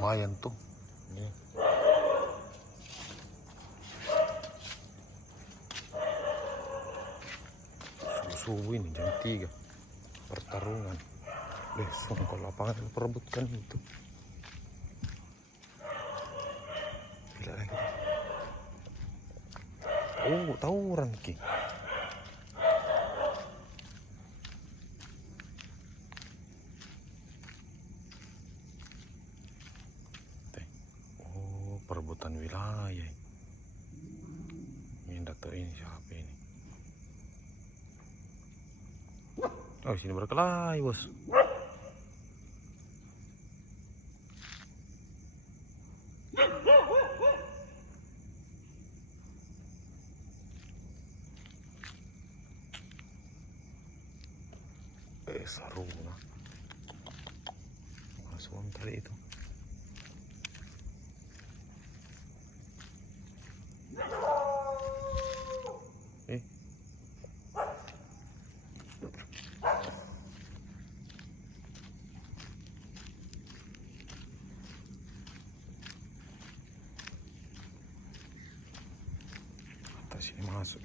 lumayan tuh. Ini. Subuh ini jam 3 pertarungan. Besok kalau lapangan perebutkan itu. Gila lagi. Oh, tawuran ki. Oh, perebutan wilayah. Ini data ini siapa ini? Oh, sini berkelahi, bos. Seru lah. Masuk tadi itu. Atas sini masuk